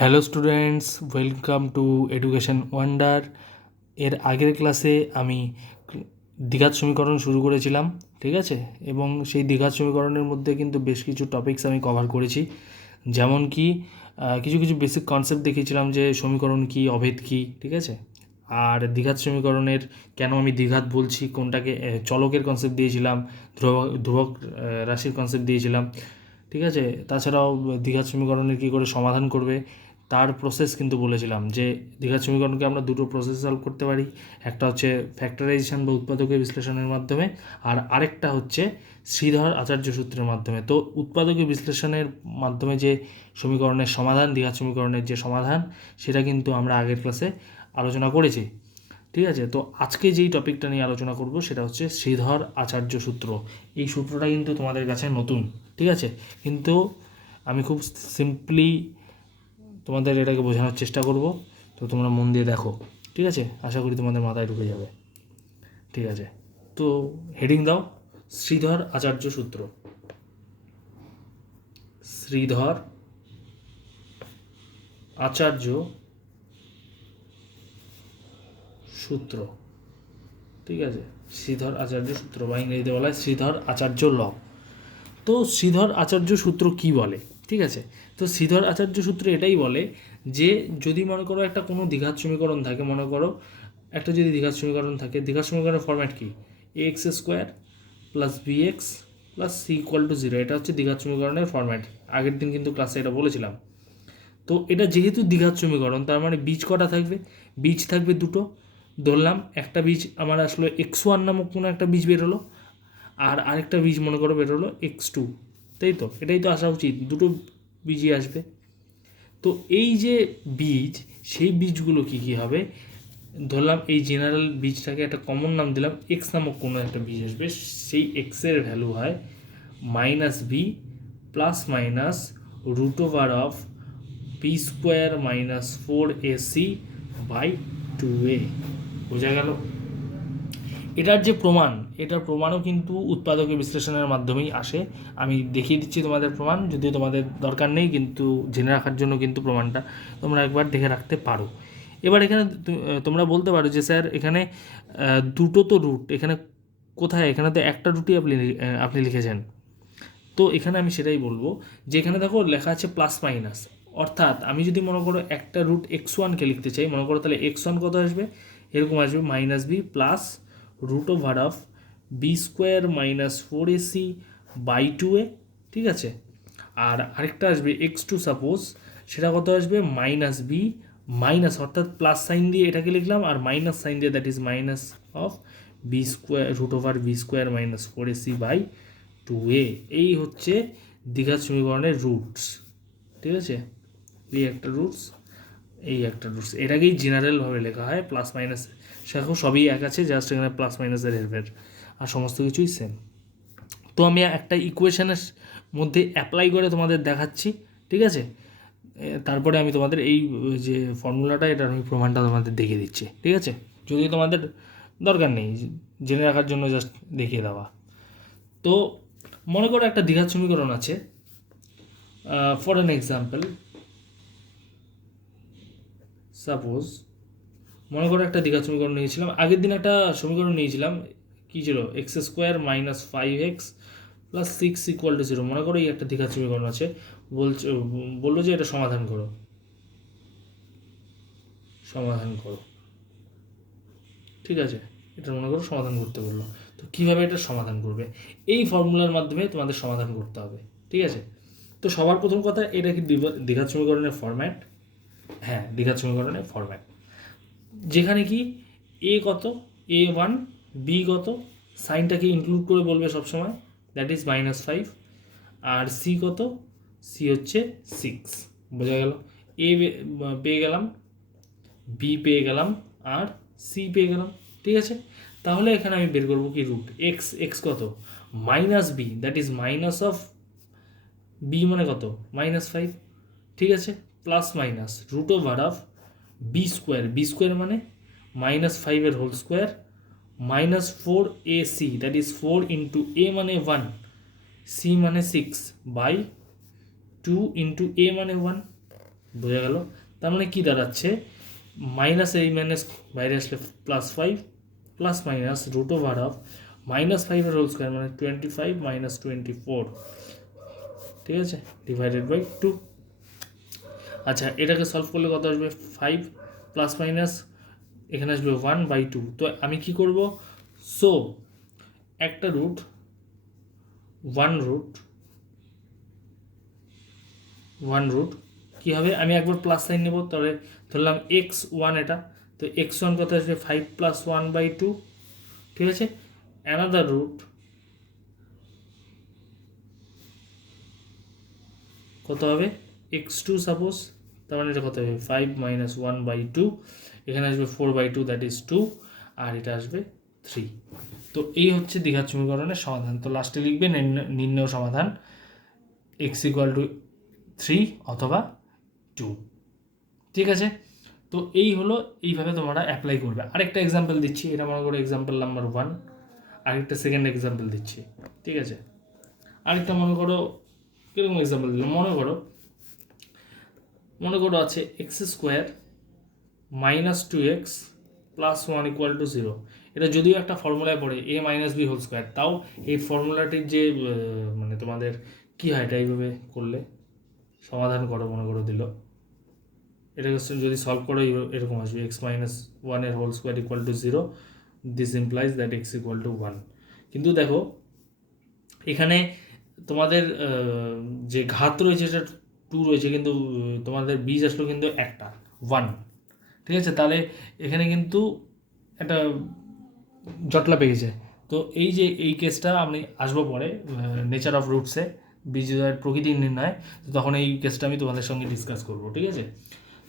Hello students, welcome to education wonder. এর আগের ক্লাসে আমি দ্বিঘাত সমীকরণ শুরু করেছিলাম, ঠিক আছে? এবং সেই দ্বিঘাত সমীকরণের মধ্যে কিন্তু বেশ কিছু টপিকস আমি কভার করেছি, যেমন কি কিছু কিছু বেসিক কনসেপ্ট দেখিয়েছিলাম যে সমীকরণ কী, অভেদ কী, ঠিক আছে? আর দ্বিঘাত সমীকরণের কেন আমি দ্বিঘাত বলছি, কোনটাকে চলকের কনসেপ্ট দিয়েছিলাম, ধ্রুবক রাশির কনসেপ্ট দিয়েছিলাম, ঠিক আছে? তাছাড়াও দ্বিঘাত সমীকরণের কী করে সমাধান করবে তার প্রসেস কিন্তু বলেছিলাম যে দ্বিঘাত সমীকরণকে আমরা দুটো প্রসেস সলভ করতে পারি। একটা হচ্ছে ফ্যাক্টরাইজেশন বা উৎপাদকীয় বিশ্লেষণের মাধ্যমে, আর আরেকটা হচ্ছে শ্রীধর আচার্য সূত্রের মাধ্যমে। তো উৎপাদকীয় বিশ্লেষণের মাধ্যমে যে সমীকরণের সমাধান, দ্বিঘাত সমীকরণের যে সমাধান, সেটা কিন্তু আমরা আগের ক্লাসে আলোচনা করেছি, ঠিক আছে? তো আজকে যেই টপিকটা নিয়ে আলোচনা করব সেটা হচ্ছে শ্রীধর আচার্য সূত্র। এই সূত্রটা কিন্তু তোমাদের কাছে নতুন, ঠিক আছে? কিন্তু আমি খুব সিম্পলি তোমাদের এটাকে বোঝানোর চেষ্টা করব, তো তোমরা মন দিয়ে দেখো, ঠিক আছে? আশা করি তোমাদের মাথায় ঢুকে যাবে, ঠিক আছে? তো হেডিং দাও, শ্রীধর আচার্য সূত্র। শ্রীধর আচার্য সূত্র, ঠিক আছে? শ্রীধর আচার্য সূত্র বা ইংরেজিতে বলা হয় শ্রীধর আচার্য ল। তো শ্রীধর আচার্য সূত্র কি বলে, ঠিক আছে? তো শ্রীধর আচার্য সূত্র এটাই বলে যে যদি মনে করো একটা কোনো দ্বিঘাত সমীকরণ থাকে, মনে করো একটা যদি দ্বিঘাত সমীকরণ থাকে, দ্বিঘাত সমীকরণের ফরম্যাট কি? X square plus B X plus C equal to zero, এটা হচ্ছে দ্বিঘাত সমীকরণের ফরম্যাট। আগের দিন কিন্তু ক্লাসে এটা বলেছিলাম। তো এটা যেহেতু দ্বিঘাত সমীকরণ, তার মানে বীজ কটা থাকবে? বীজ থাকবে দুটো। ধরলাম একটা বীজ আমার আসলে এক্স ওয়ান নামক কোনো একটা বীজ বেরোলো, আর আরেকটা বীজ মনে করো বেরোলো এক্স টু, তাই তো? এটাই তো আসা উচিত, দুটো বীজই আসবে। তো এই যে বীজ, সেই বীজগুলো কী কী হবে? ধরলাম এই জেনারেল বীজটাকে একটা কমন নাম দিলাম, এক্স নামক কোনো একটা বীজ আসবে। সেই এক্সের ভ্যালু হয় minus B plus minus root over of B square minus four AC by two A. বোঝা গেল? এটার যে প্রমাণ, এটার প্রমাণও কিন্তু উৎপাদকীয় বিশ্লেষণের মাধ্যমেই আসে। আমি দেখিয়ে দিচ্ছি তোমাদের প্রমাণ, যদিও তোমাদের দরকার নেই, কিন্তু জেনে রাখার জন্য কিন্তু প্রমাণটা তোমরা একবার দেখে রাখতে পারো। এবার এখানে তোমরা বলতে পারো যে স্যার এখানে দুটো তো রুট, এখানে কোথায়? এখানে তো একটা রুটই আপনি লিখেছেন। তো এখানে আমি সেটাই বলবো যে এখানে দেখো লেখা আছে প্লাস মাইনাস, অর্থাৎ আমি যদি মনে করো একটা রুট এক্স ওয়ানকে লিখতে চাই, মনে করো তাহলে এক্স ওয়ান কত আসবে? এরকম আসবে minus B plus root over of B square minus four AC by two A, ঠিক আছে? আর আরেকটা আসবে এক্স টু, সাপোজ সেটা কত আসবে? মাইনাস বি মাইনাস, অর্থাৎ প্লাস সাইন দিয়ে এটাকে লিখলাম, আর মাইনাস সাইন দিয়ে that is minus of B square root over B square minus four AC by two A. এই হচ্ছে দ্বিঘাত সমীকরণের রুটস, ঠিক আছে? এই একটা রুটস, এই একটা রুটস। এটাকেই জেনারেলভাবে লেখা হয় প্লাস মাইনাস। দেখো সবই এক আছে, জাস্ট এখানে প্লাস মাইনাসের হেরফের, আর সমস্ত কিছুই সেম। তো আমি একটা ইকুয়েশনের মধ্যে অ্যাপ্লাই করে তোমাদের দেখাচ্ছি, ঠিক আছে? তারপরে আমি তোমাদের এই যে ফর্মুলাটা, এটার আমি প্রমাণটা তোমাদের দেখিয়ে দিচ্ছি, ঠিক আছে? যদি তোমাদের দরকার নেই, জেনে রাখার জন্য জাস্ট দেখিয়ে দেওয়া। তো মনে করো একটা দ্বিঘাত সমীকরণ আছে, ফর অ্যান এক্সাম্পল সাপোজ মনে করো একটা দ্বিঘাত সমীকরণ নিয়েছিলাম, আগের দিন একটা সমীকরণ নিয়েছিলাম, কী ছিল? X square minus five x plus six equal to zero. মনে করো এই একটা দ্বিঘাত সমীকরণ আছে, বললো যে এটা সমাধান করো, সমাধান করো, ঠিক আছে? এটা মনে করো সমাধান করতে বললো। তো কীভাবে এটা সমাধান করবে? এই ফর্মুলার মাধ্যমে তোমাদের সমাধান করতে হবে, ঠিক আছে? তো সবার প্রথম কথা, এটা কি দ্বিঘাত সমীকরণের ফরম্যাট? হ্যাঁ, দ্বিঘাত সমীকরণের ফরম্যাট, যেখানে কি এ কত? এ ওয়ান, বি কত? সাইনটাকে ইনক্লুড করে বলবে সবসময়, দ্যাট ইজ মাইনাস ফাইভ। আর সি কত? সি হচ্ছে সিক্স। বোঝা গেল? এ পেয়ে গেলাম, বি পেয়ে গেলাম, আর সি পেয়ে গেলাম, ঠিক আছে? তাহলে এখানে আমি বের করবো কি রুট এক্স। এক্স কত? Minus B, that is minus of B মানে কত? মাইনাস ফাইভ, ঠিক আছে? Plus minus root over of B square, B square মানে মাইনাস ফাইভের whole square minus four A C, that is four into A মানে one, C মানে six by two into A মানে one, বোঝা গেল? তার মানে কি দাঁড়াচ্ছে, মাইনাস এই মাইনাস বাইরে আসলে +5 plus minus root over of -5 whole square মানে 25 - 24, ঠিক আছে, /2। আচ্ছা, এটাকে সলভ করলে কত আসবে, 5 প্লাস মাইনাস এখানে আসবে 1/2। তো আমি কি করব, সো একটা রুট 1 রুট কী হবে, আমি একবার প্লাস সাইন নেব, তাহলে ধরলাম x1, এটা তো x1 কত আসবে 5 + 1/2, ঠিক আছে। অ্যানাদার রুট কত হবে x2 সাপোজ, তার মানে এটা কত হবে 5 - 1/2, এখানে আসবে 4/2 দ্যাট ইজ 2, আর এটা আসবে 3। তো এই হচ্ছে দ্বিঘাত সমীকরণের সমাধান। তো লাস্টে লিখবে নির্ণেয় সমাধান x = 3 অথবা 2, ঠিক আছে। তো এই হলো, এইভাবে তোমরা অ্যাপ্লাই করবে। আরেকটা এক্সাম্পল দিচ্ছি, এটা মনে করো এক্সাম্পল নাম্বার 1, আরেকটা সেকেন্ড এক্সাম্পল দিচ্ছি, ঠিক আছে। আরেকটা মনে করো কীরকম এক্সাম্পল দিলাম, মনে করো আছে x² - 2x + 1 = 0। এটা যদিও একটা ফর্মুলায় পড়ে a - b হোল স্কোয়ার, তাও এই ফর্মুলাটির যে মানে তোমাদের কী হয়, এটা এইভাবে করলে সমাধান করো, মনে করো দিল, এটাকে যদি সলভ করো এরকম আসবে x - 1 এর whole square = 0, this implies that x = 1। কিন্তু দেখো এখানে তোমাদের যে ঘাত রয়েছে সেটা 2 রয়েছে, কিন্তু তোমাদের বীজ আসলো কিন্তু একটা 1, ঠিক আছে। তাহলে এখানে কিন্তু একটা জটলা পেয়েছে। তো এই যে এই কেসটা আমি আসবো পরে নেচার অফ রুটসে, বীজদ্বয়ের প্রকৃতি নির্ণয়, তো তখন এই কেসটা আমি তোমাদের সঙ্গে ডিসকাস করব, ঠিক আছে।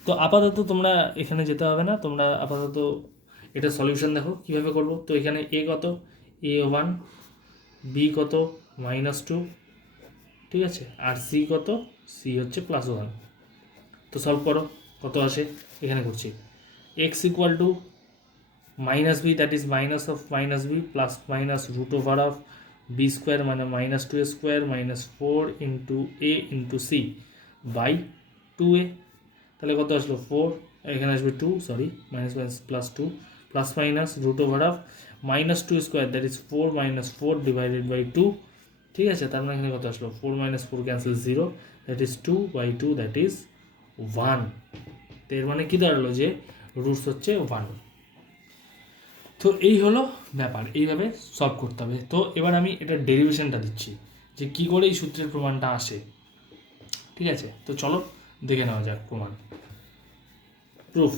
তো আপাতত তোমরা এখানে যেতে হবে না, তোমরা আপাতত এটা সলিউশন দেখো কীভাবে করব। তো এখানে a কত, a1, b কত -2, ঠিক আছে, আর c কত, c হচ্ছে +1। তো সলভ করো, কত আসে, এখানে করছি x = -b, that is minus of -b plus minus root over of b² মানে -2a² - 4 × a × c by 2a। তাহলে কত আসলো 4, এখানে আসবে 2, sorry minus minus +2 plus minus root over of -2² that is 4 - 4 /2, ঠিক আছে। তার মানে এখানে কত আসলো 4 - 4 cancel 0, that is 2/2 that is 1। তো এর মানে কী দাঁড়ালো যে রুটস হচ্ছে 1। তো এই হলো ব্যাপার, এইভাবে সলভ করতে হবে। তো এবার আমি এটা ডেরিভেশনটা দিচ্ছি যে কী করে এই সূত্রের প্রমাণটা আসে, ঠিক আছে। তো চলো দেখে নেওয়া যাক প্রমাণ, প্রুফ,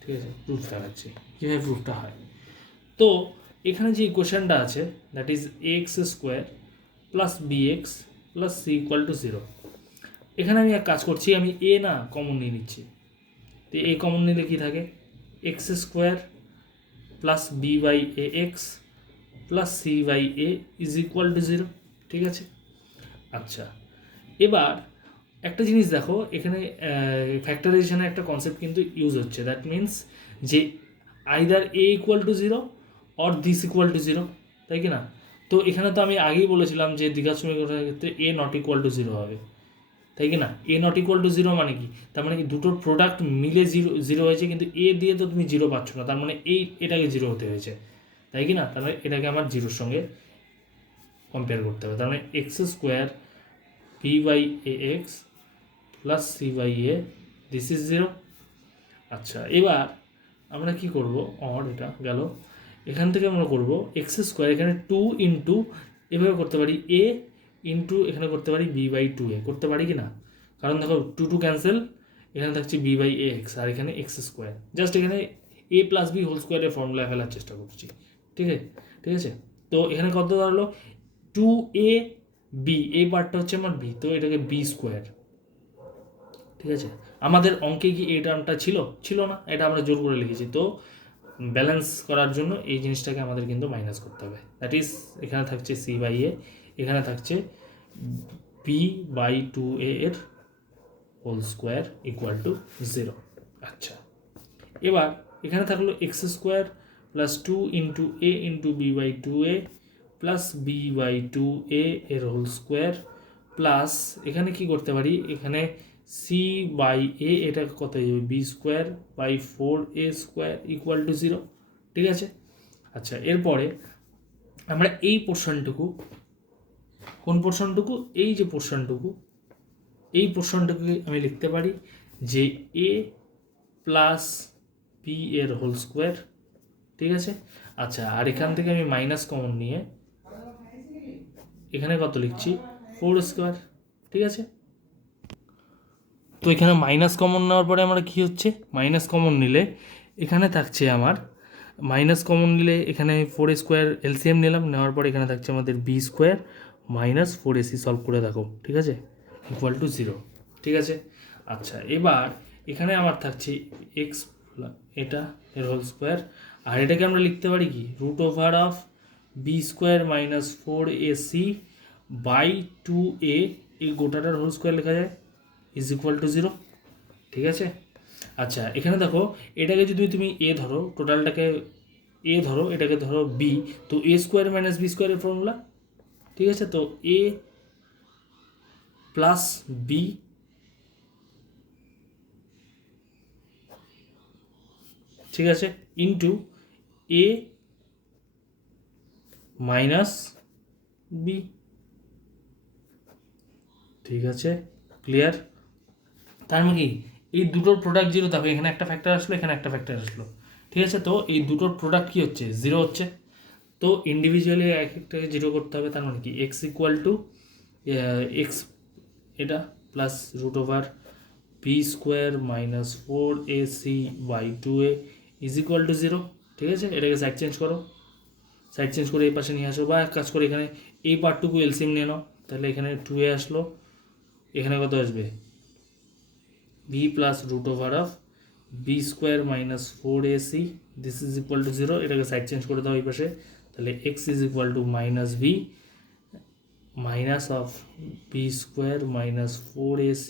ঠিক আছে। প্রুফ দেখাচ্ছি কীভাবে প্রুফটা হয়। তো এখানে যে ইকুয়েশনটা আছে that is ax² + bx + c = 0। এখানে আমি এক কাজ করছি, আমি a না কমন নিয়ে নিচ্ছি। তো a কমন নিলে কী থাকে, x² + b/ax + c/a = 0, ঠিক আছে। আচ্ছা, এবার একটা জিনিস দেখো, এখানে ফ্যাক্টরাইজেশনের একটা কনসেপ্ট কিন্তু ইউজ হচ্ছে, দ্যাট মিনস যে আইদার a = 0 অর দিস = 0, তাই কি না। তো এখানে তো আমি আগেই বলেছিলাম যে দ্বিঘাত সমীকরণের ক্ষেত্রে a ≠ 0 হবে, তাই কি না। a ≠ 0 মানে কি, তার মানে কি দুটোর প্রোডাক্ট মিলে 0 হয়েছে, কিন্তু a দিয়ে তো তুমি 0 পাচ্ছ না, তার মানে এটাকে 0 হতে হয়েছে, তাই কি না। তার মানে এটাকে আমার 0-র সঙ্গে কম্পেয়ার করতে হবে। তার মানে x² b/ax + c/a, this is 0। আচ্ছা, এবার আমরা কি করব, অর এটা গেল, এখান থেকে আমরা করব x², এখানে 2 × এভাবে করতে পারি a × এখানে করতে পারি b/2a, করতে পারি কি না। কারণ দেখো 2 2 ক্যান্সেল, এখানে থাকছে b/ax আর এখানে x², জাস্ট এখানে a + b হোল স্কোয়ারের ফর্মুলায় ফেলার চেষ্টা করছি, ঠিক আছে, ঠিক আছে। তো এখানে কত দাঁড়ালো 2ab, এই পার্টটা হচ্ছে আমার b, তো এটাকে b², ঠিক আছে। আমাদের অঙ্কে কি এই টার্মটা ছিল না, এটা আমরা জোর করে লিখেছি। তো ব্যালেন্স করার জন্য এই জিনিসটাকে আমাদের কিন্তু মাইনাস করতে হবে, দ্যাট ইজ এখানে থাকছে c/a, এখানে থাকছে b/2a এর হোল স্কোয়ার = 0। আচ্ছা, এবার এখানে থাকলো x² + 2 × a × b/2a + b/2a এর হোল স্কোয়ার প্লাস এখানে কি করতে পারি, এখানে সি বাই এ, এটা কত হয়ে যাবে, B square by 4a square equal to 0। ঠিক আছে। আচ্ছা, এরপরে আমরা এই পোর্শনটুকু, কোন পোর্শনটুকু, এই যে পোর্শনটুকু, এই পোর্শনটুকুকে আমি লিখতে পারি যে এ প্লাস বি এর হোল স্কোয়ার। ঠিক আছে। আচ্ছা, আর এখান থেকে আমি মাইনাস কমন নিয়ে এখানে কত লিখছি, 4 স্কোয়ার। ঠিক আছে। তো এখানে মাইনাস কমন নেওয়ার পরে আমরা কি হচ্ছে, মাইনাস কমন নিলে এখানে থাকছে আমার, মাইনাস কমন নিলে এখানে 4 স্কোয়ার এলসিএম নিলাম, নেওয়ার পরে এখানে থাকছে আমাদের B square minus 4ac solve করে দেখো। ঠিক আছে, ইকুয়াল টু 0। ঠিক আছে। আচ্ছা, এবার এখানে আমার থাকছে এক্স, এটা এর হোল স্কোয়ার, আর এটাকে আমরা লিখতে পারি কি, root over of B square minus 4ac by 2a, এই গোটাটার হোল স্কোয়ার লেখা যায়, ইজ ইকুয়াল টু 0। ঠিক আছে। আচ্ছা, এখানে দেখো, এটাকে যদি তুমি এ ধরো, টোটালটাকে এ ধরো, এটাকে ধরো বি, তো এ স্কোয়ার মাইনাস বি স্কোয়ারের ফর্মুলা। ঠিক আছে। তো এ প্লাস বি, ঠিক আছে, ইন্টু এ মাইনাস বি। ঠিক আছে, ক্লিয়ার। তার মানে কি, এই দুটোর প্রোডাক্ট 0, দেখো এখানে একটা ফ্যাক্টর আসলো, এখানে একটা ফ্যাক্টর আসলো। ঠিক আছে। তো এই দুটোর প্রোডাক্ট কি হচ্ছে, 0 হচ্ছে। তো ইন্ডিভিজুয়ালি এক একটাকে 0 করতে হবে। তার মানে কি, এক্স ইকুয়াল টু এক্স, এটা plus root over B square minus 4ac by 2a is equal to 0। ঠিক আছে। এটাকে সাইড চেঞ্জ করো, সাইড চেঞ্জ করে এই পাশে নিয়ে আসো, বা এক কাজ করে এখানে এই পার্টটুকু এলসিএম নিয়ে নাও, তাহলে এখানে 2a আসলো, এখানে কত আসবে, b plus root over of B square minus 4ac, this is equal to 0। এটাকে সাইড চেঞ্জ করে দাও এই পাশে, তাহলে X is equal to minus B minus of B square minus 4ac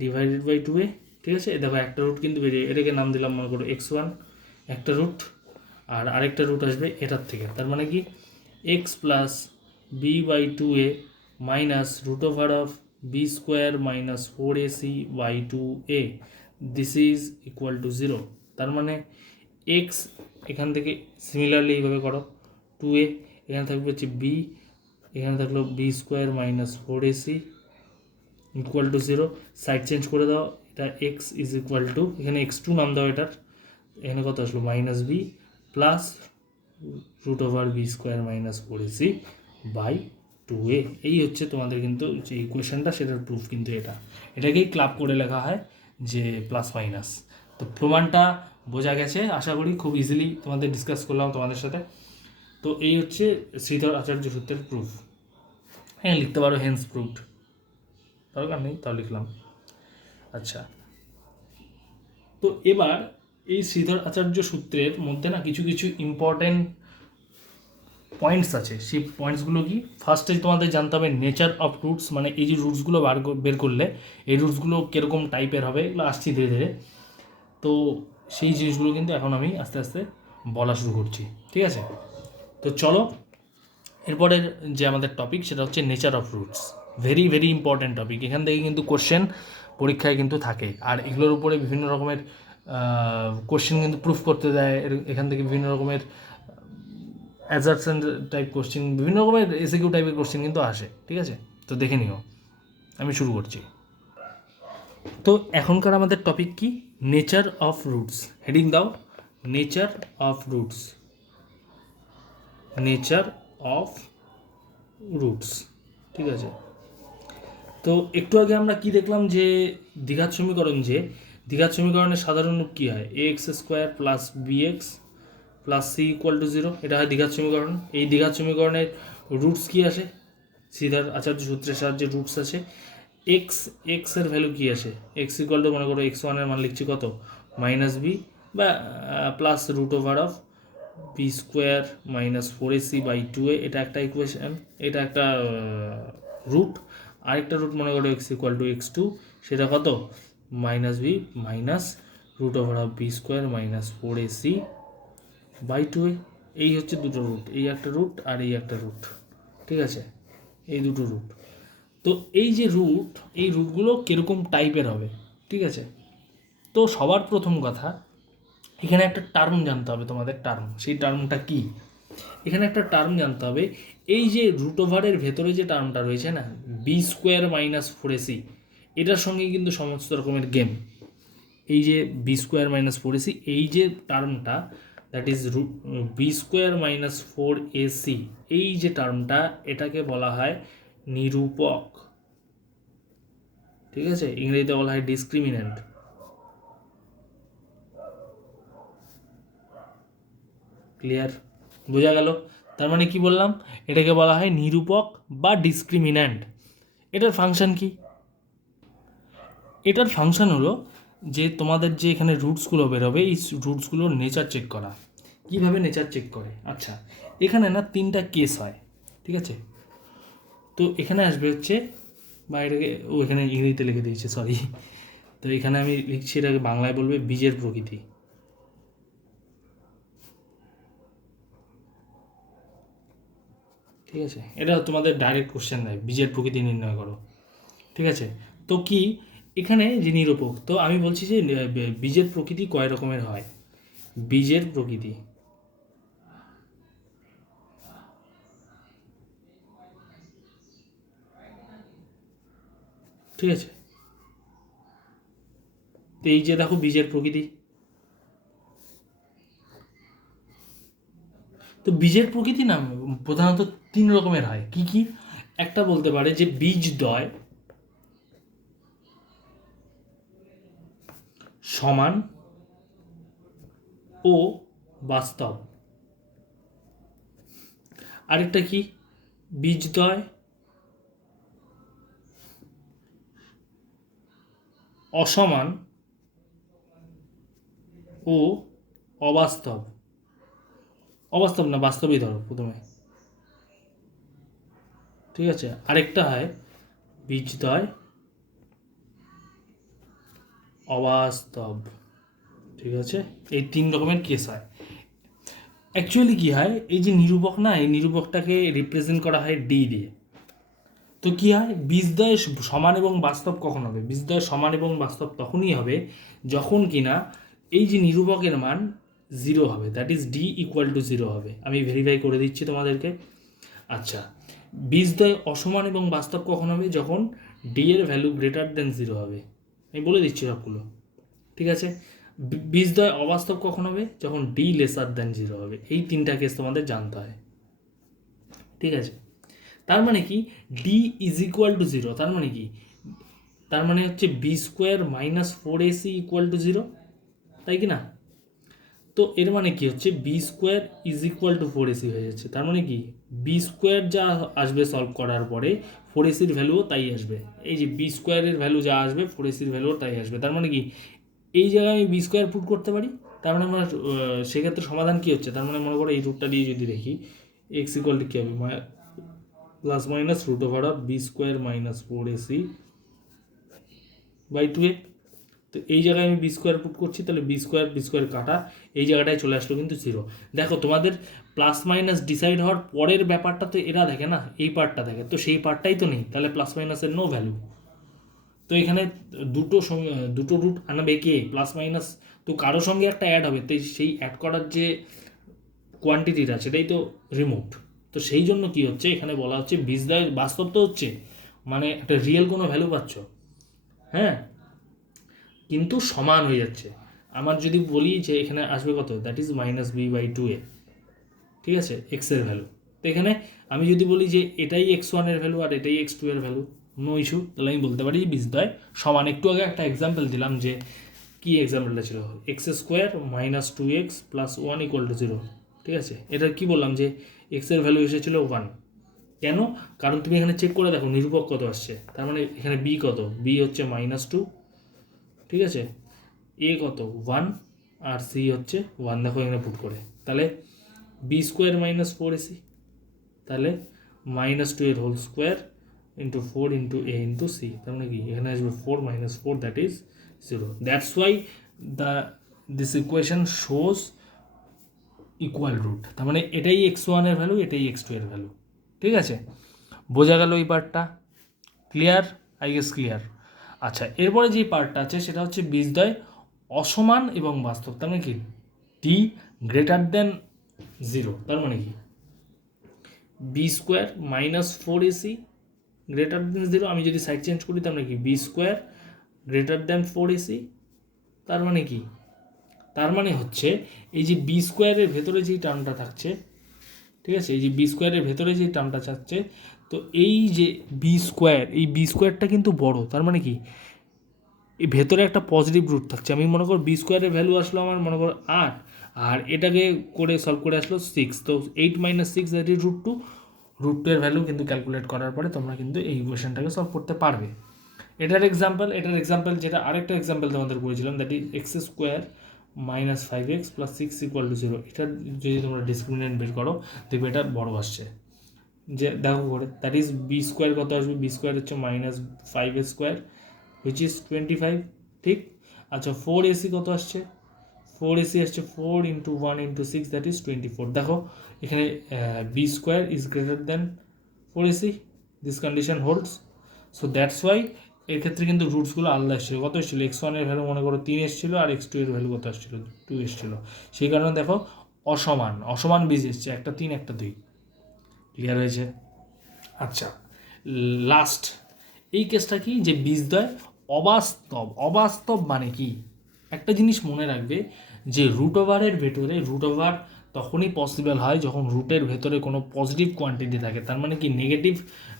divided by 2a। ঠিক আছে। দেখো একটা রুট কিন্তু বেরিয়ে, এটাকে নাম দিলাম মনে করো x1, একটা রুট, আর আরেকটা রুট আসবে এটার থেকে। তার মানে কি, X plus B by 2a minus root over of B square minus 4ac by 2a, this is equal to 0। তার মানে এক্স এখান থেকে সিমিলারলি এইভাবে করো, 2a, এখানে থাকবে হচ্ছে বি, এখানে থাকলো B square minus 4ac equal to 0। Side change করে দাও, এটা এক্স ইজ ইকুয়াল টু, এখানে x2 নাম দাও এটার, এখানে কত আসলো, minus B plus root over B square minus 4ac by 2a। এই হচ্ছে তোমাদের কিন্তু যে ইকুয়েশনটা, সেটার প্রুফ কিন্তু এটা, এটাকেই ক্লাব করে লেখা হয় যে প্লাস মাইনাস। তো প্রমাণটা বোঝা গেছে আশা করি, খুব ইজিলি তোমাদের ডিসকাস করলাম তোমাদের সাথে। তো এই হচ্ছে শ্রীধর আচার্য সূত্রের প্রুফ। হ্যাঁ, লিখতে পারো হেন্স প্রুফড, দরকার নেই তাও লিখলাম। আচ্ছা, তো এবার এই শ্রীধর আচার্য সূত্রের মধ্যে না কিছু কিছু ইম্পর্টেন্ট পয়েন্টস আছে। সেই পয়েন্টসগুলো কি, ফার্স্টে তোমাদের জানতে হবে নেচার অফ রুটস, মানে এই যে রুটসগুলো বের করলে এই রুটসগুলো কীরকম টাইপের হবে, এগুলো আসছি ধীরে ধীরে। তো সেই জিনিসগুলো কিন্তু এখন আমি আস্তে আস্তে বলা শুরু করছি। ঠিক আছে। তো চলো, এরপরের যে আমাদের টপিক সেটা হচ্ছে nature of roots. Very very important topic, এখান থেকে কিন্তু কোশ্চেন পরীক্ষায় কিন্তু থাকে, আর এগুলোর উপরে বিভিন্ন রকমের কোশ্চেন কিন্তু প্রুফ করতে দেয়। এখান থেকে বিভিন্ন রকমের অ্যাজারশন টাইপ কোশ্চেন, বিভিন্ন রকমের এসিকিউ টাইপের কোশ্চেন কিন্তু আসে। ঠিক আছে। তো দেখে নিও, আমি শুরু করছি। তো এখনকার আমাদের টপিক কি, নেচার অফ রুটস। হেডিং দাও, nature of roots, nature of roots. ঠিক আছে। তো একটু আগে আমরা কি দেখলাম, যে দ্বিঘাত সমীকরণ, যে দ্বিঘাত সমীকরণের সাধারণ রূপ কী হয়, A X square plus B X plus C equal to 0, এটা হয় দ্বিঘাত সমীকরণ। এই দ্বিঘাত সমীকরণের রুটস কী আসে, শ্রীধর আচার্য সূত্রের সাহায্যে রুটস আসে। এক্সের ভ্যালু কী আসে, এক্স ইকুয়াল টু মনে করো x1-এর মান লিখছি কত, মাইনাস বি বা plus root over of B square minus 4ac by 2a, এটা একটা ইকুয়েশন, এটা একটা রুট। আরেকটা রুট মনে করো এক্স ইকুয়াল টু x2, সেটা কত, minus B minus root over of B square minus 4ac by 2a। এই হচ্ছে দুটো রুট, এই একটা রুট আর এই একটা রুট। ঠিক আছে, এই দুটো রুট। তো এই যে রুট, এই রুটগুলো কীরকম টাইপের হবে, ঠিক আছে। তো সবার প্রথম কথা, এখানে একটা টার্ম জানতে হবে তোমাদের, টার্ম, সেই টার্মটা কি, এখানে একটা টার্ম জানতে হবে। এই যে রুট ওভারের ভেতরে যে টার্মটা রয়েছে না, B square minus four AC, এটার সঙ্গেই কিন্তু সমস্ত রকমের গেম। এই যে B square minus four AC, এই যে টার্মটা, that is B square minus four AC, এই যে টার্মটা, এটাকে বলা হয় নিরূপক, ঠিক আছে। ইংরেজিতে বলা হয় ডিসক্রিমিন্যান্ট। ক্লিয়ার, বোঝা গেল? তার মানে কি বললাম, এটাকে বলা হয় নিরূপক বা ডিসক্রিমিন্যান্ট। এটার ফাংশন কি? এটার ফাংশন হলো যে তোমাদের যে এখানে রুটসগুলো বেরোবে, এই রুটসগুলোর নেচার চেক করা। কীভাবে নেচার চেক করে? আচ্ছা, এখানে না 3টা কেস হয়, ঠিক আছে। তো এখানে আসবে হচ্ছে, বা এটাকে ও এখানে ইংরেজিতে লিখে দিয়েছে, সরি। তো এখানে আমি লিখছি, এটাকে বাংলায় বলবে বীজের প্রকৃতি, ঠিক আছে। এটা তোমাদের ডাইরেক্ট কোশ্চেন দেয়, বীজের প্রকৃতি নির্ণয় করো, ঠিক আছে। তো কি এখানে যে নিরূপক, তো আমি বলছি যে বীজের প্রকৃতি কয় রকমের হয়। বীজের প্রকৃতি, ঠিক আছে। তো এই যে দেখো বীজের প্রকৃতি, তো বীজের প্রকৃতি না প্রধানত 3 রকমের হয়। কি কি? একটা বলতে পারে যে বীজদ্বয় সমান ও বাস্তব। আরেকটা কি? বীজদ্বয় অসমান ও অবাস্তব। অবাস্তব না, বাস্তবই ধরো প্রথমে, ঠিক আছে। আরেকটা হয় বীজদ্বয় অবাস্তব, ঠিক আছে। এই 3 রকমের কেস হয়। অ্যাকচুয়ালি কী হয়, এই যে নিরূপক না, এই নিরূপকটাকে রিপ্রেজেন্ট করা হয় ডি দিয়ে। তো কী হয়, বীজদ্বয় সমান এবং বাস্তব কখন হবে? বীজদ্বয় সমান এবং বাস্তব তখনই হবে যখন কিনা এই যে নিরূপকের মান 0 হবে, that is D equal to 0 হবে। আমি ভেরিফাই করে দিচ্ছি তোমাদেরকে। আচ্ছা, বীজদ্বয় অসমান এবং বাস্তব কখন হবে? যখন ডি এর ভ্যালু গ্রেটার দেন 0 হবে। আমি বলে দিচ্ছি সবগুলো, ঠিক আছে। বীজদ্বয় অবাস্তব কখন হবে? যখন ডি লেসার দেন 0 হবে। এই 3টা কেস তোমাদের জানতে হয়, ঠিক আছে। তার মানে কি, ডি ইজ ইকুয়াল টু 0, তার মানে কি, তার মানে হচ্ছে B square minus four AC equal to 0, তাই কি না? তো এর মানে কি হচ্ছে, B square is equal to four AC হয়ে যাচ্ছে। তার মানে কি, বি স্কোয়ার যা আসবে সলভ করার পরে, ফোর এসির ভ্যালুও তাই আসবে। এই যে বি স্কোয়ারের ভ্যালু যা আসবে, ফোর এসির ভ্যালুও তাই আসবে। তার মানে কি, এই জায়গায় আমি বি স্কোয়ার পুট করতে পারি। তার মানে আমার সেক্ষেত্রে সমাধান কী হচ্ছে, তার মানে মনে করো এই রুটটা দিয়ে যদি দেখি, এক্স ইকুয়াল টু কী হবে, plus minus root over of B square minus four AC by 2a। তো এই জায়গায় আমি বি স্কোয়ার পুট করছি, তাহলে বি স্কোয়ার কাটা, এই জায়গাটায় চলে আসলো কিন্তু 0। দেখো তোমাদের প্লাস মাইনাস ডিসাইড হওয়ার পরের ব্যাপারটা তো এরা দেখে না, এই পার্টটা দেখে, তো সেই পার্টটাই তো নেই, তাহলে প্লাস মাইনাসের নো ভ্যালু। তো এখানে দুটো রুট আনবে কে, প্লাস মাইনাস, তো কারো সঙ্গে একটা অ্যাড হবে, তো সেই অ্যাড করার যে কোয়ান্টিটিটা সেটাই তো রিমুভড। তো সেই জন্য কি হচ্ছে, এখানে বলা হচ্ছে বীজদ্বয় বাস্তব তো হচ্ছে, মানে একটা রিয়েল কোনো ভ্যালু পাচ্ছ, হ্যাঁ, কিন্তু সমান হয়ে যাচ্ছে। আমার যদি বলি যে এখানে আসবে কত, that is minus B by 2a, ঠিক আছে, এক্সের ভ্যালু। তো এখানে আমি যদি বলি যে এটাই x1 এর ভ্যালু আর এটাই x2 এর ভ্যালু, নো ইস্যু, তাহলে আমি বলতে পারি বীজদ্বয় সমান। একটু আগে একটা এক্সাম্পল দিলাম, যে কি এক্সাম্পলটা ছিল, x square minus 2x plus 1 equal to 0, ঠিক আছে। এটা কি বললাম যে এক্সের ভ্যালু এসেছিল 1, কেন? কারণ তুমি এখানে চেক করে দেখো নিরূপক কত আসছে, তার মানে এখানে বি কত, বি হচ্ছে -2, ঠিক আছে, এ কত 1, আর সি হচ্ছে 1, দেখো এখানে পুট করে, তাহলে B square minus four AC, তাহলে -2 এর whole square into 4 into A into C, তার মানে কি এখানে আসবে 4 - 4, that is 0। That's why this equation shows equal root, তার মানে এটাই x1 এর ভ্যালু, এটাই x2 এর ভ্যালু, ঠিক আছে। বোঝা গেল এই পার্টটা? ক্লিয়ার? I guess clear. আচ্ছা, এরপরে যে পার্টটা আছে সেটা হচ্ছে বীজদ্বয় অসমান এবং বাস্তব। তার মানে কি ডি গ্রেটার দেন 0, তার মানে কি B square minus 4ac greater than 0। আমি যদি সাইড চেঞ্জ করি তার মানে কি B square greater than 4ac। তার মানে কি, তার মানে হচ্ছে এই যে বি স্কোয়ারের ভেতরে যেই টার্মটা থাকছে, ঠিক আছে, এই যে বি স্কোয়ারের ভেতরে যেই টার্মটা থাকছে, তো এই যে বি স্কোয়ার, এই বি স্কোয়ারটা কিন্তু বড়। তার মানে কি এই ভেতরে একটা পজিটিভ রুট থাকছে। আমি মনে করো বি স্কোয়ারের ভ্যালু আসলো আমার মনে করো 8, আর এটাকে করে সলভ করে আসলো 6, তো 8 - 6 দ্যাট ইজ √2। √2 এর ভ্যালু কিন্তু ক্যালকুলেট করার পরে তোমরা কিন্তু এই ইকুয়েশনটাকে সলভ করতে পারবে। এটার এক্সাম্পল যেটা আরেকটা এক্সাম্পল তোমাদের বলেছিলাম, দ্যাট ইজ x² - 5x + 6 = 0। এটা যদি তোমরা ডিসক্রিমিনেন্ট বের করো দেখবে এটা বড় আসছে। যে দেখো করে, দ্যাট ইজ বি স্কোয়ার কত আসবে, বি স্কোয়ার হচ্ছে -5a² which is 25, ঠিক। আচ্ছা 4ac কত আসছে, 4ac আসছে 4 × 1 × 6 দ্যাট ইজ 24। দেখো এখানে B square is greater than 4ac, this condition holds. So that's why এর ক্ষেত্রে কিন্তু রুটসগুলো আলাদা এসেছিলো। কত এসেছিলো, x1 এর ভ্যালু মনে করো 3 এসেছিলো, আর x2 এর ভ্যালু কত আসছিলো, 2 এসেছিলো। সেই কারণে দেখো অসমান বীজ এসছে, একটা 3 একটা 2। ক্লিয়ার হয়েছে? আচ্ছা, লাস্ট এই কেসটা কি, যে বীজদ্বয় অবাস্তব মানে কি, একটা জিনিস মনে রাখবে যে রুট ওভারের ভেতরে রুট ওভার তখনই পসিবল হয় যখন রুটের ভেতরে কোনো পজিটিভ কোয়ান্টিটি থাকে। তার মানে কি নেগেটিভ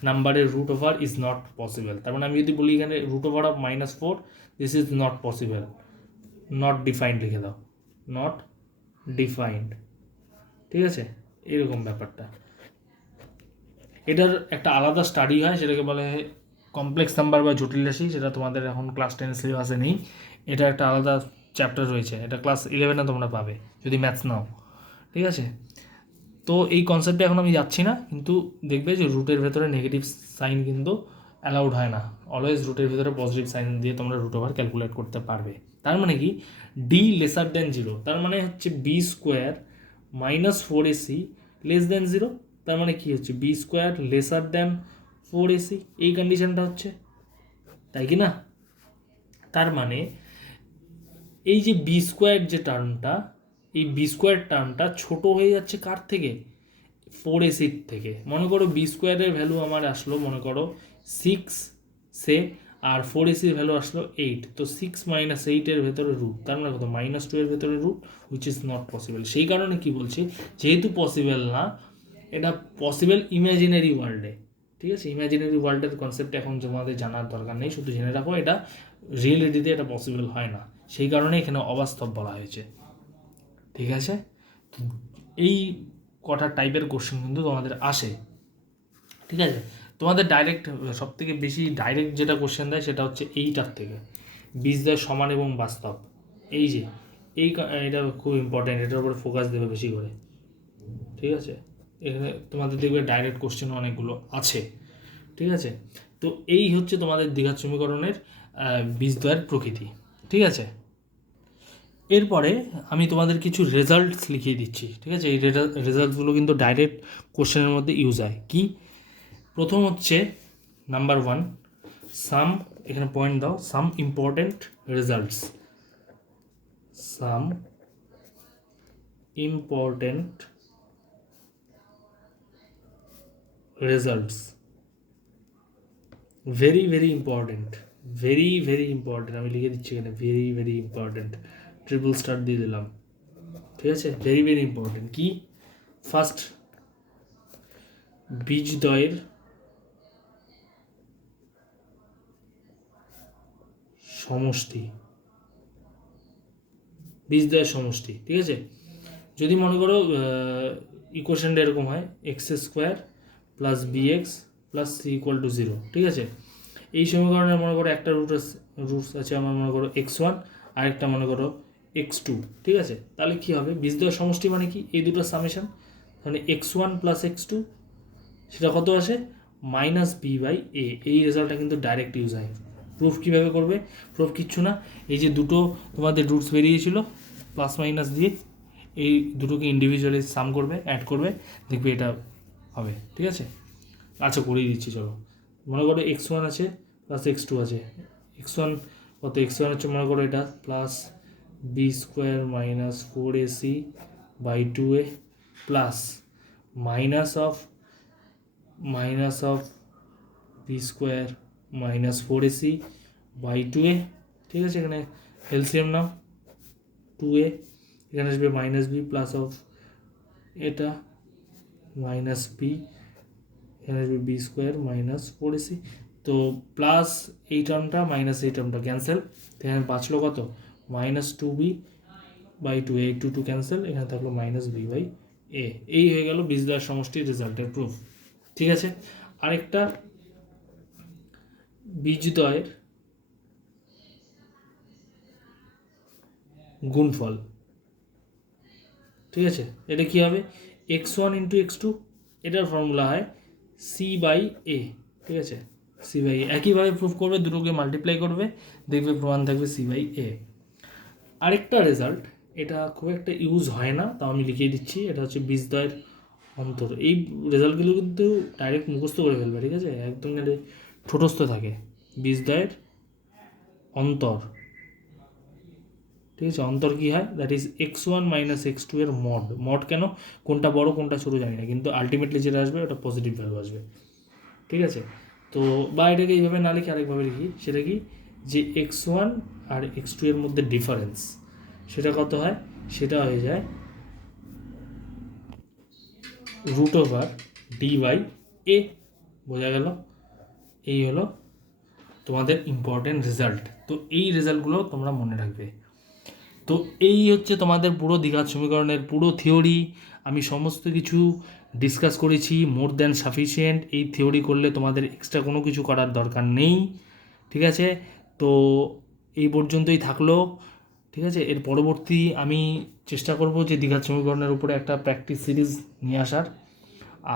নাম্বারের root over is not possible. তার মানে আমি যদি বলি এখানে √4 -4, this is not possible, not defined লিখে দাও, নট ডিফাইন্ড, ঠিক আছে, এরকম ব্যাপারটা। এটার একটা আলাদা স্টাডি হয়, সেটাকে বলে কমপ্লেক্স নাম্বার বা জটিল রাশি, সেটা তোমাদের এখন ক্লাস 10 সিলেবাসে নেই। এটা একটা আলাদা চ্যাপ্টার রয়েছে, এটা ক্লাস 11-এ তোমরা পাবে যদি ম্যাথস নাও, ঠিক আছে। তো এই কনসেপ্টে এখন আমি যাচ্ছি না, কিন্তু দেখবে যে রুটের ভেতরে নেগেটিভ সাইন কিন্তু অ্যালাউড হয় না। অলওয়েজ রুটের ভেতরে পজিটিভ সাইন দিয়ে তোমরা রুট ওভার ক্যালকুলেট করতে পারবে। তার মানে কি ডি লেসার দেন 0, তার মানে হচ্ছে B square -4ac less than 0। তার মানে কি হচ্ছে বি স্কোয়ার লেসার দেন 4ac, এই কন্ডিশনটা হচ্ছে, তাই কি না? তার মানে এই যে বি স্কোয়ার যে টার্মটা, এই বি স্কোয়ার টার্মটা ছোটো হয়ে যাচ্ছে কার থেকে, 4ac থেকে। মনে করো বি স্কোয়ারের ভ্যালু আমার আসলো মনে করো 6 সে, আর 4ac এর ভ্যালু আসলো 8, তো 6 - 8 এর ভেতরে রুট, তার মানে কত -2 এর ভেতরে root, which is not possible. সেই কারণে কি বলছি, যেহেতু পসিবল না, এটা পসিবল ইমাজিনারি ওয়ার্ল্ডে, ঠিক আছে। ইমাজিনারি ওয়ার্ল্ডের কনসেপ্ট এখন তোমাদের জানার দরকার নেই, শুধু জেনে রাখো এটা রিয়েলিটিতে এটা পসিবল হয় না, সেই কারণে এখানে অবাস্তব বলা হয়েছে, ঠিক আছে। এই কটা টাইপের কোশ্চেন কিন্তু তোমাদের আসে, ঠিক আছে। তোমাদের ডাইরেক্ট সবথেকে বেশি ডাইরেক্ট যেটা কোশ্চেন দেয় সেটা হচ্ছে এইটার থেকে, বীজদ্বয় সমান এবং বাস্তব। এই যে এটা খুব ইম্পর্ট্যান্ট, এটার উপরে ফোকাস দেবে বেশি করে, ঠিক আছে। এখানে তোমাদের দেখবে ডাইরেক্ট কোশ্চেন অনেকগুলো আছে, ঠিক আছে। তো এই হচ্ছে তোমাদের দ্বিঘাত সমীকরণের বীজদ্বয়ের প্রকৃতি, ঠিক আছে। এরপরে আমি তোমাদের কিছু রেজাল্টস লিখিয়ে দিচ্ছি, ঠিক আছে। এই রেজাল্টসগুলো কিন্তু ডাইরেক্ট কোশ্চেনের মধ্যে ইউজ হয়। কি, প্রথম হচ্ছে নাম্বার 1, সাম, এখানে পয়েন্ট দাও, some important results, some important results, very important, very important, আমি লিখে দিচ্ছি এখানে ভেরি ইম্পর্টেন্ট, ট্রিপল স্টার দিয়ে দিলাম, ঠিক আছে। Very important. কি, ফার্স্ট, বীজদ্বয়ের সমষ্টি, বীজদ্বয়ের সমষ্টি, ঠিক আছে। যদি মনে করো ইকুয়েশনটা এরকম হয় x² + bx + c = 0, ঠিক আছে। এই সমীকরণের মনে করো একটা রুটস আছে আমার মনে করো x1, আরেকটা মনে করো x2, ঠিক আছে। তাহলে কি হবে, বীজদ্বয়ের সমষ্টি মানে কি, এই দুটো সামেশন, তাহলে x1 + x2 সেটা কত আসে -b/a। এই রেজাল্টটা কিন্তু ডাইরেক্ট ইউজ হয়। প্রুফ কীভাবে করবে, প্রুফ কিচ্ছু না, এই যে দুটো তোমাদের রুটস বেরিয়েছিল প্লাস মাইনাস দিয়ে, এই দুটোকে ইন্ডিভিজুয়ালি সাম করবে, অ্যাড করবে, দেখবে এটা হবে, ঠিক আছে। আচ্ছা করেই দিচ্ছি, চলো মনে করো x1 আছে প্লাস x2 আছে, x1 কত, x1 হচ্ছে মনে করো এটা plus B square minus 4ac by 2a plus minus of B square minus 4ac by 2a। ঠিক আছে, এখানে এলসিএম নাও 2a, এখানে আসবে মাইনাস বি প্লাস অফ এটা মাইনাস বি, এখানে আসবে বি স্কোয়ার মাইনাস 4ac। তো প্লাস এই টার্মটা মাইনাস এই টার্মটা ক্যান্সেল, এখানে বাঁচলো কত minus 2b by 2a, 2 cancel, এখানে থাকলো মাইনাস বি বাই এ। এই হয়ে গেল বীজদ্বয়ের সমষ্টির রেজাল্টের প্রুফ। ঠিক আছে, আরেকটা বীজদ্বয়ের গুণফল। ঠিক আছে, এটা কি হবে x1 ইন্টু x2, এটার ফর্মুলা হয় সি বাই এ। ঠিক আছে, সি বাই এ একইভাবে প্রুফ করবে, দুটোকে মাল্টিপ্লাই করবে, দেখবে প্রমাণ থাকবে সি বাই এ। আরেকটা রেজাল্ট, এটা খুব একটা ইউজ হয় না, তাও আমি লিখিয়ে দিচ্ছি, এটা হচ্ছে বীজদ্বয়ের অন্তর। এই রেজাল্টগুলো কিন্তু ডাইরেক্ট মুখস্থ করে ফেলবে। ঠিক আছে, একদম ঠোঁটস্থ থাকে, বীজদ্বয়ের অন্তর। ঠিক আছে, অন্তর কী হয়, that is x1 minus x2 এর মড কেন, কোনটা বড় কোনটা ছোটো জানি না, কিন্তু আলটিমেটলি যেটা আসবে ওটা পজিটিভ ভ্যালু আসবে। ঠিক আছে, তো বা এটাকে এইভাবে না লিখে আরেকভাবে লিখি, সেটা কি যে x1 আর x2 এর মধ্যে ডিফারেন্স, সেটা কত হয়, সেটা হয়ে যায় √d/a। বোঝা গেল, এই হলো তোমাদের ইম্পর্টেন্ট রেজাল্ট। তো এই রেজাল্টগুলো তোমরা মনে রাখবে। তো এই হচ্ছে তোমাদের পুরো দ্বিঘাত সমীকরণের পুরো থিওরি। আমি সমস্ত কিছু ডিসকাস করেছি, মোর দ্যান সাফিসিয়েন্ট। এই থিওরি করলে তোমাদের এক্সট্রা কোনো কিছু করার দরকার নেই। ঠিক আছে, তো এই পর্যন্তই থাকলো। ঠিক আছে, এর পরবর্তী আমি চেষ্টা করব যে দ্বিঘাত সমীকরণের উপরে একটা প্র্যাকটিস সিরিজ নিয়ে আসার।